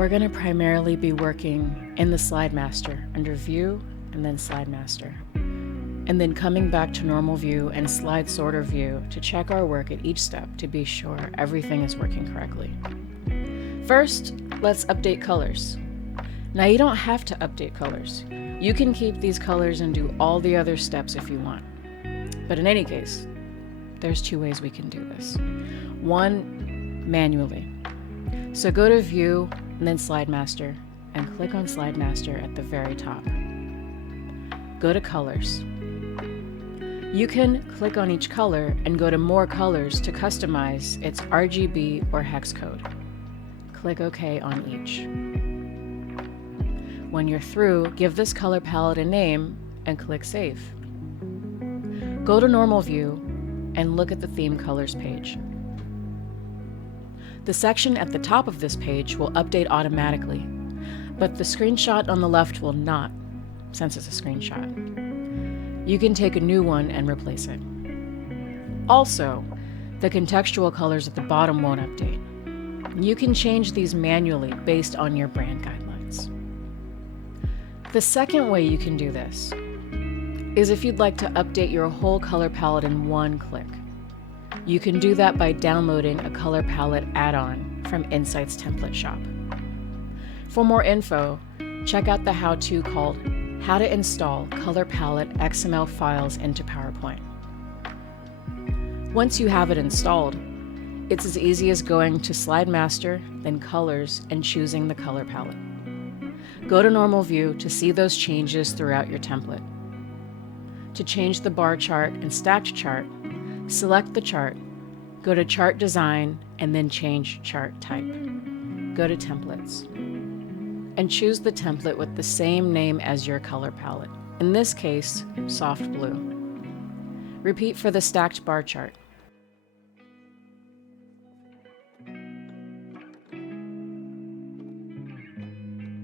We're going to primarily be working in the Slide Master under View and then Slide Master, and then coming back to Normal View and Slide Sorter View to check our work at each step to be sure everything is working correctly. First, let's update colors. Now you don't have to update colors. You can keep these colors and do all the other steps if you want. But in any case, there's two ways we can do this. One, manually. So go to View and then Slide Master and click on Slide Master at the very top. Go to Colors. You can click on each color and go to More Colors to customize its RGB or hex code. Click OK on each. When you're through, give this color palette a name and click Save. Go to Normal View and look at the Theme Colors page. The section at the top of this page will update automatically, but the screenshot on the left will not, since it's a screenshot. You can take a new one and replace it. Also, the contextual colors at the bottom won't update. You can change these manually based on your brand guidelines. The second way you can do this is if you'd like to update your whole color palette in one click. You can do that by downloading a color palette add-on from Insight's template shop. For more info, check out the how-to called How to Install Color Palette XML Files into PowerPoint. Once you have it installed, it's as easy as going to Slide Master, then Colors, and choosing the color palette. Go to Normal View to see those changes throughout your template. To change the bar chart and stacked chart, select the chart, go to Chart Design, and then change chart type. Go to Templates, and choose the template with the same name as your color palette, in this case, Soft Blue. Repeat for the stacked bar chart.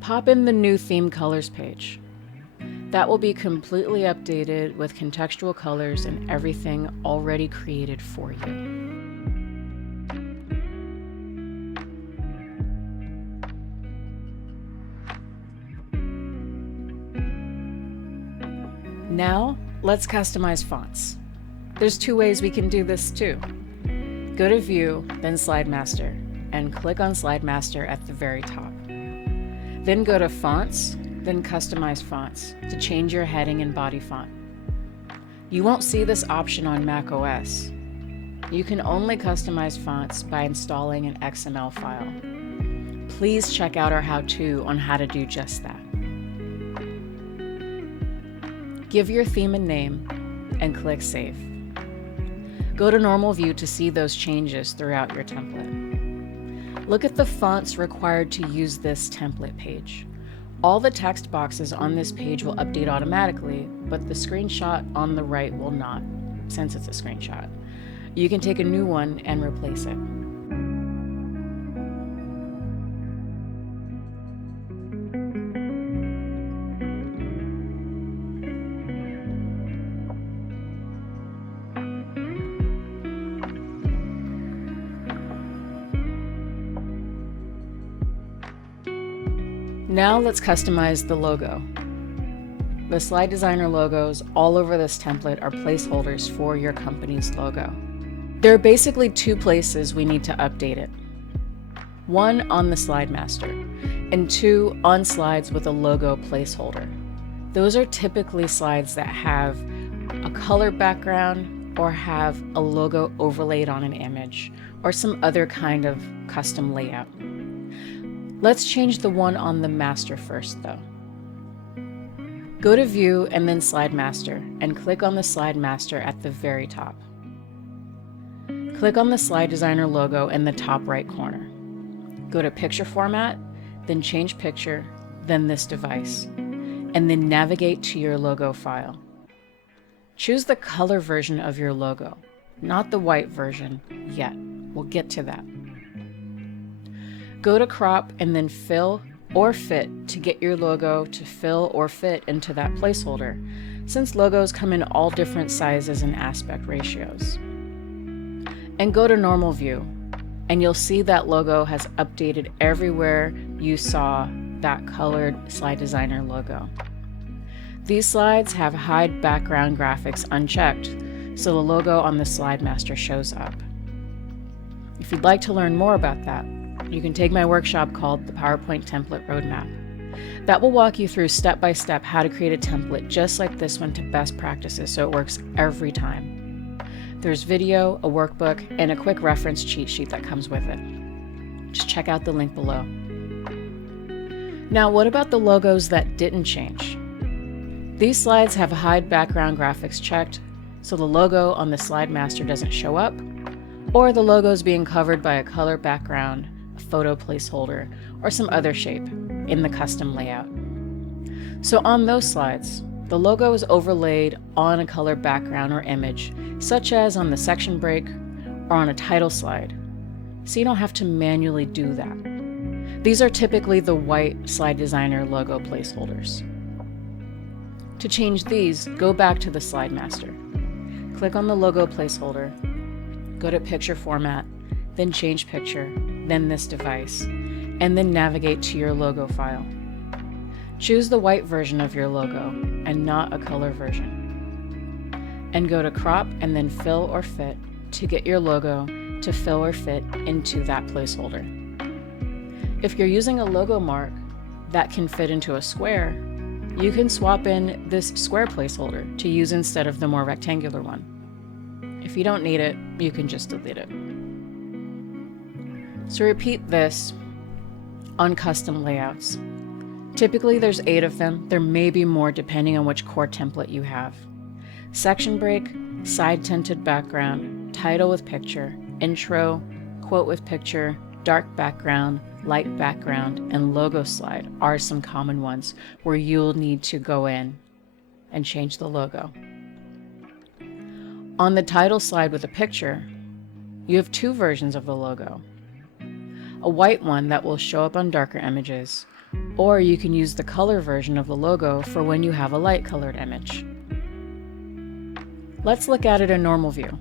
Pop in the new Theme Colors page. That will be completely updated with contextual colors and everything already created for you. Now, let's customize fonts. There's two ways we can do this too. Go to View, then Slide Master, and click on Slide Master at the very top. Then go to Fonts, then Customize Fonts to change your heading and body font. You won't see this option on Mac OS. You can only customize fonts by installing an XML file. Please check out our how-to on how to do just that. Give your theme a name and click Save. Go to Normal View to see those changes throughout your template. Look at the fonts required to use this template page. All the text boxes on this page will update automatically, but the screenshot on the right will not, since it's a screenshot. You can take a new one and replace it. Now let's customize the logo. The Slide Designer logos all over this template are placeholders for your company's logo. There are basically two places we need to update it. One on the Slide Master, and two on slides with a logo placeholder. Those are typically slides that have a color background or have a logo overlaid on an image or some other kind of custom layout. Let's change the one on the master first, though. Go to View and then Slide Master and click on the Slide Master at the very top. Click on the Slide Designer logo in the top right corner. Go to Picture Format, then Change Picture, then this device, and then navigate to your logo file. Choose the color version of your logo, not the white version yet. We'll get to that. Go to Crop and then Fill or Fit to get your logo to fill or fit into that placeholder, since logos come in all different sizes and aspect ratios. And go to Normal View. and you'll see that logo has updated everywhere you saw that colored Slide Designer logo. These slides have hide background graphics unchecked, so the logo on the Slide Master shows up. If you'd like to learn more about that, you can take my workshop called the PowerPoint Template Roadmap. That will walk you through step-by-step how to create a template just like this one to best practices so it works every time. There's video, a workbook, and a quick reference cheat sheet that comes with it. Just check out the link below. Now, what about the logos that didn't change? These slides have hide background graphics checked, so the logo on the Slide Master doesn't show up, or the logo is being covered by a color background, a photo placeholder, or some other shape in the custom layout. So on those slides, the logo is overlaid on a color background or image, such as on the section break or on a title slide, so you don't have to manually do that. These are typically the white Slide Designer logo placeholders. To change these, go back to the Slide Master. Click on the logo placeholder, go to Picture Format, then Change Picture, then this device, and then navigate to your logo file. Choose the white version of your logo and not a color version. And go to Crop and then Fill or Fit to get your logo to fill or fit into that placeholder. If you're using a logo mark that can fit into a square, you can swap in this square placeholder to use instead of the more rectangular one. If you don't need it, you can just delete it. So repeat this on custom layouts. Typically there's 8 of them. There may be more depending on which core template you have. Section break, side tinted background, title with picture, intro, quote with picture, dark background, light background, and logo slide are some common ones where you'll need to go in and change the logo. On the title slide with a picture, you have 2 versions of the logo. A white one that will show up on darker images, or you can use the color version of the logo for when you have a light colored image. Let's look at it in normal view.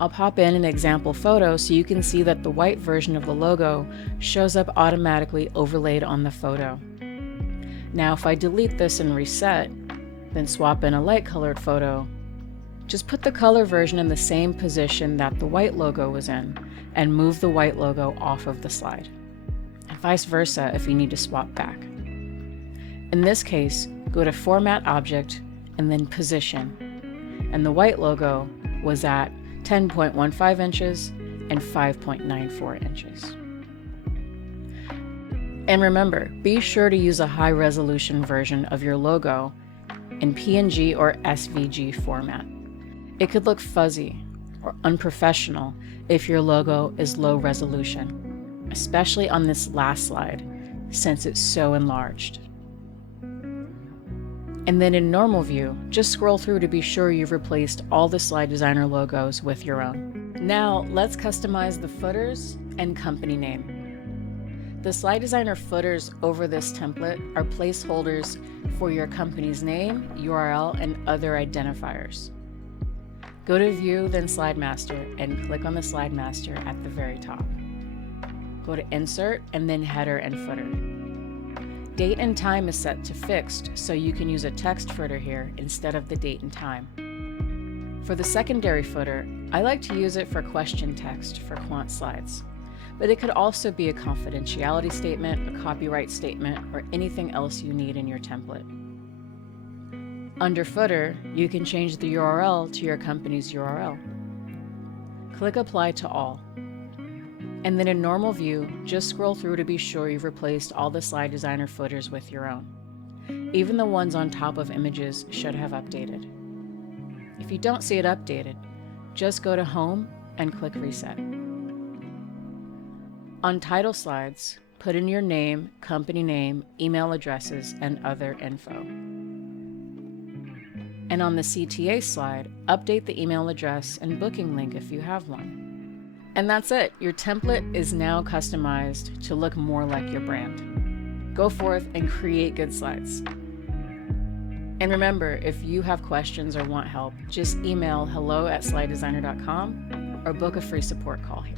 I'll pop in an example photo so you can see that the white version of the logo shows up automatically overlaid on the photo. Now if I delete this and reset, then swap in a light colored photo, just put the color version in the same position that the white logo was in and move the white logo off of the slide. And vice versa if you need to swap back. In this case, go to Format Object and then Position, and the white logo was at 10.15 inches and 5.94 inches. And remember, be sure to use a high resolution version of your logo in PNG or SVG format. It could look fuzzy or unprofessional if your logo is low resolution, especially on this last slide since it's so enlarged. And then in normal view, just scroll through to be sure you've replaced all the Slide Designer logos with your own. Now let's customize the footers and company name. The Slide Designer footers over this template are placeholders for your company's name, URL, and other identifiers. Go to View, then Slide Master, and click on the Slide Master at the very top. Go to Insert, and then Header and Footer. Date and time is set to fixed, so you can use a text footer here instead of the date and time. For the secondary footer, I like to use it for question text for quant slides, but it could also be a confidentiality statement, a copyright statement, or anything else you need in your template. Under footer, you can change the URL to your company's URL. Click Apply to All. And then in normal view, just scroll through to be sure you've replaced all the Slide Designer footers with your own. Even the ones on top of images should have updated. If you don't see it updated, just go to Home and click Reset. On title slides, put in your name, company name, email addresses, and other info. And on the CTA slide, update the email address and booking link if you have one. And that's it. Your template is now customized to look more like your brand. Go forth and create good slides. And remember, if you have questions or want help, just email hello@slidedesigner.com or book a free support call here.